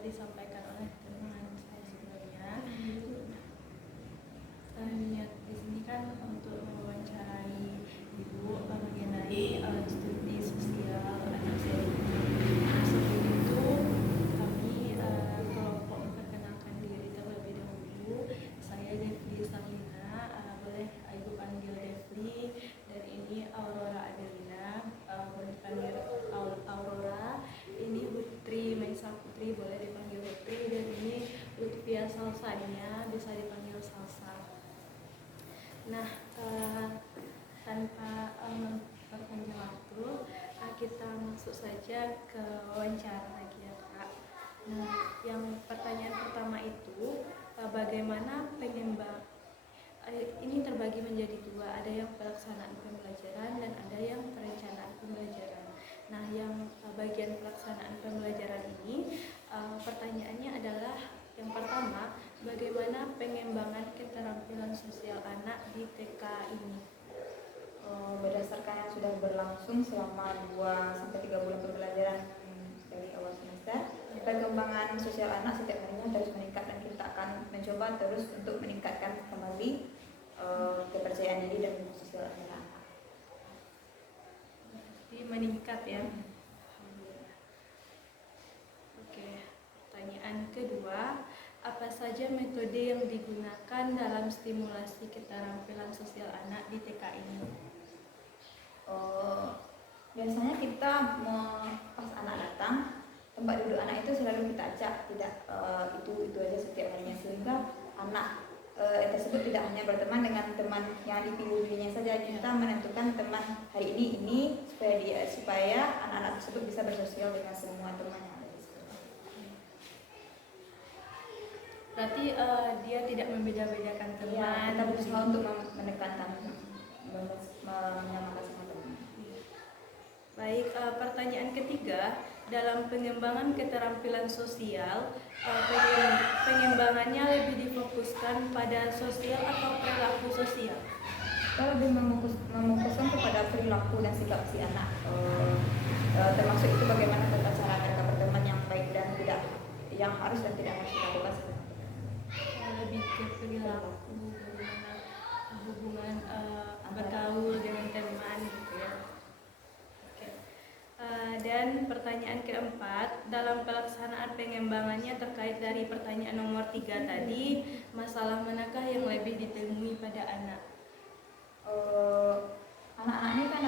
disampaikan oleh teman saya sebelumnya. Niat di sini kan untuk mewawancarai ibu mengenai studi sosial anak saya. Sebelum itu kami kelompok memperkenalkan diri terlebih dahulu. Saya Devli Sahlina, boleh ibu panggil Devli. Dan ini Aurora Adelina, boleh dipanggil Aurora. Ini Putri Maisa Putri, boleh dipanggil Putri. Dan ini Lutfia Salsania, bisa dipanggil Salsa. Nah, tanpa memperpanjang waktu, kita masuk saja ke wawancara lagi ya Kak. Nah, yang pertanyaan pertama itu bagaimana ini terbagi menjadi dua, ada yang pelaksanaan pembelajaran dan ada yang perencanaan pembelajaran. Nah, yang bagian pelaksanaan pembelajaran ini pertanyaannya adalah yang pertama, bagaimana pengembangan keterampilan sosial anak di TK ini? Berdasarkan yang sudah berlangsung selama 2-3 bulan pembelajaran dari awal semester, perkembangan sosial anak setiap harinya terus meningkat dan kita akan mencoba terus untuk meningkatkan kembali kepercayaan diri dan sosial anak. Jadi meningkat ya. Oke, pertanyaan kedua, apa saja metode yang digunakan dalam stimulasi keterampilan sosial anak di TK ini? Biasanya kita pas anak datang, tempat duduk anak itu selalu kita ajak, tidak itu aja setiap harinya, sehingga anak tersebut tidak hanya berteman dengan teman yang dipilih dirinya saja. Kita menentukan teman hari ini supaya anak-anak tersebut bisa bersosial dengan semua temannya. Berarti dia tidak membeda-bedakan teman. Ya, kita berusaha untuk menekankan, menyamakan semua teman. Baik, pertanyaan ketiga, dalam pengembangan keterampilan sosial, pengembangannya lebih difokuskan pada sosial atau perilaku sosial? Kita lebih memfokuskan kepada perilaku dan sikap si anak, termasuk itu bagaimana tata cara mereka berteman yang baik dan tidak, yang harus dan tidak harus dilakukan. Lebih ke perilaku, bagaimana hubungan bergaul dengan teman gitu ya. Oke. Dan pertanyaan keempat, dalam pelaksanaan pengembangannya terkait dari pertanyaan nomor 3 tadi, masalah manakah yang lebih ditemui pada anak? Anak-anak ini kan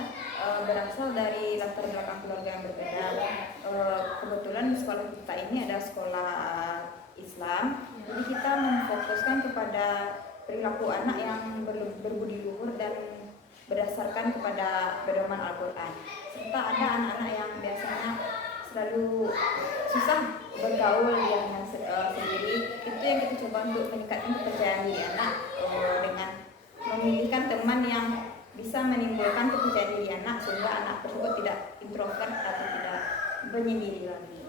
berasal dari latar belakang keluarga yang berbeda. Kebetulan sekolah kita ini adalah sekolah Islam, jadi kita memfokuskan kepada perilaku anak yang berbudi luhur dan berdasarkan kepada pedoman Al-Quran. Serta ada anak-anak yang biasanya selalu susah bergaul dengan sendiri. Itu yang kita coba untuk meningkatkan kepercayaan diri anak dengan memilihkan teman yang bisa menimbulkan kepercayaan diri anak sehingga anak tersebut tidak introvert atau tidak menyendiri lagi.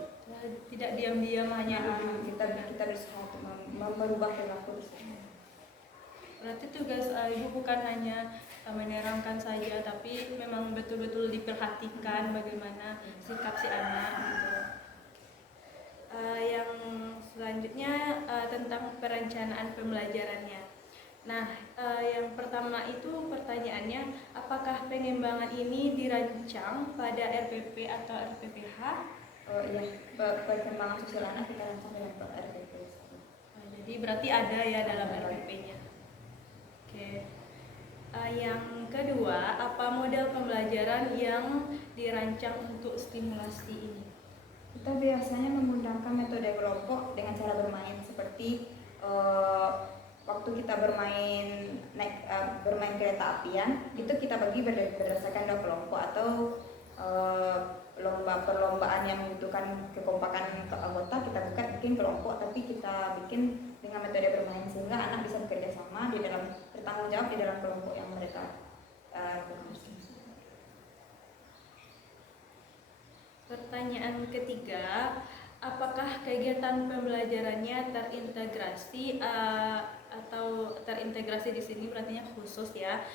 Tidak diam-diam hanya duduk. Kita berusaha untuk merubah perilaku. Berarti tugas ibu bukan hanya menerangkan saja, tapi memang betul-betul diperhatikan bagaimana sikap si anak gitu. Yang selanjutnya tentang perencanaan pembelajarannya. Nah, yang pertama itu pertanyaannya, apakah pengembangan ini dirancang pada RPP atau RPPH? Iya, perkembangan sosial anak kita rancang dalam RPP. Jadi berarti ada ya dalam RPP-nya. Oke. Yang kedua, apa model pembelajaran yang dirancang untuk stimulasi ini? Kita biasanya menggunakan metode kelompok dengan cara bermain seperti waktu kita bermain kereta apian, itu kita bagi berdasarkan 2 kelompok atau perlombaan yang membutuhkan kekompakan anggota, kita bukan bikin kelompok, tapi kita bikin dengan metode bermain sehingga anak bisa bekerja sama di dalam bertanggung jawab di dalam kelompok yang mereka Pertanyaan ketiga, apakah kegiatan pembelajarannya terintegrasi atau terintegrasi di sini berarti khusus ya?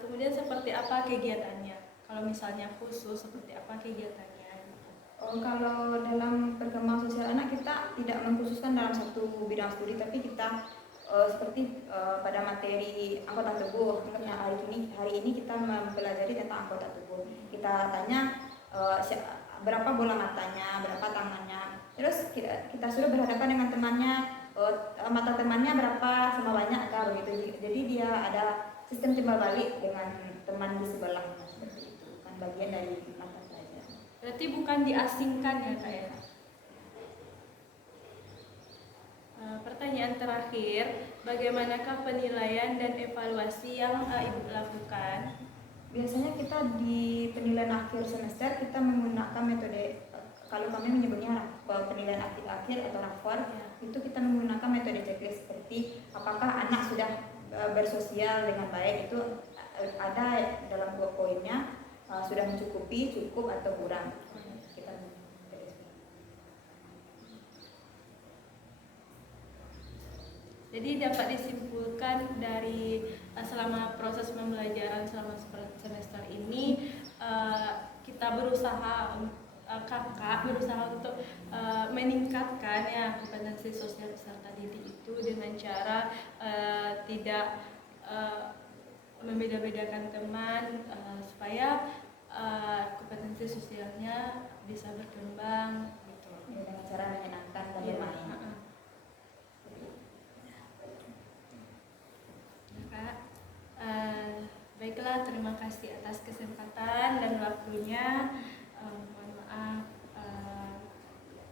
Kemudian seperti apa kegiatannya? Kalau misalnya khusus, seperti apa kegiatannya? Kalau dalam perkembangan sosial anak kita tidak mengkhususkan dalam satu bidang studi, tapi kita seperti pada materi anggota tubuh. Hari ini kita mempelajari tentang anggota tubuh. Kita tanya berapa bola matanya, berapa tangannya. Terus kita sudah berhadapan dengan temannya, mata temannya berapa sama banyak kah begitu. Jadi dia ada sistem timbal balik dengan teman di sebelah, seperti itu. Kan bagian dari mata pelajaran. Berarti bukan diasingkan ya Kak ya? Pertanyaan terakhir, bagaimanakah penilaian dan evaluasi yang Ibu lakukan? Biasanya kita di penilaian akhir semester kita menggunakan metode, kalau kami menyebutnya penilaian akhir atau rapor, itu kita menggunakan metode checklist seperti apakah anak sudah bersosial dengan baik, itu ada dalam 2 poinnya, sudah mencukupi, cukup atau kurang. Kita Jadi dapat disimpulkan dari selama proses pembelajaran selama semester ini, kita berusaha, kakak berusaha untuk meningkatkan ya kompetensi sosial peserta didik itu dengan cara tidak membeda-bedakan teman, supaya kompetensi sosialnya bisa berkembang gitu. dengan cara menyenangkan dan Iya. bermain. Baiklah, terima kasih atas kesempatan dan waktunya. Mohon maaf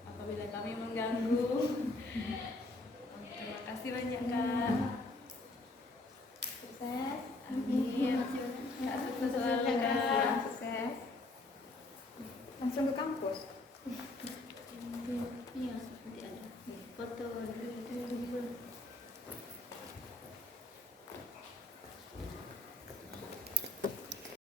apabila kami mengganggu. Terima kasih banyak Kak.